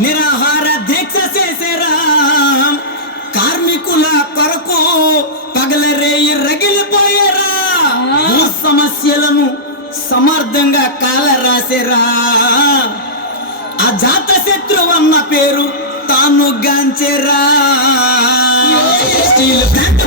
నిరాహార దీక్ష చేసేరా కార్మికుల కొరకు పగలరేయి రగిలిపోయేరా సమస్యలను సమర్థంగా కాల రాసేరా అజాత శత్రువు అన్న పేరు తాను గాంచెరా స్టీల్ ప్లాంట్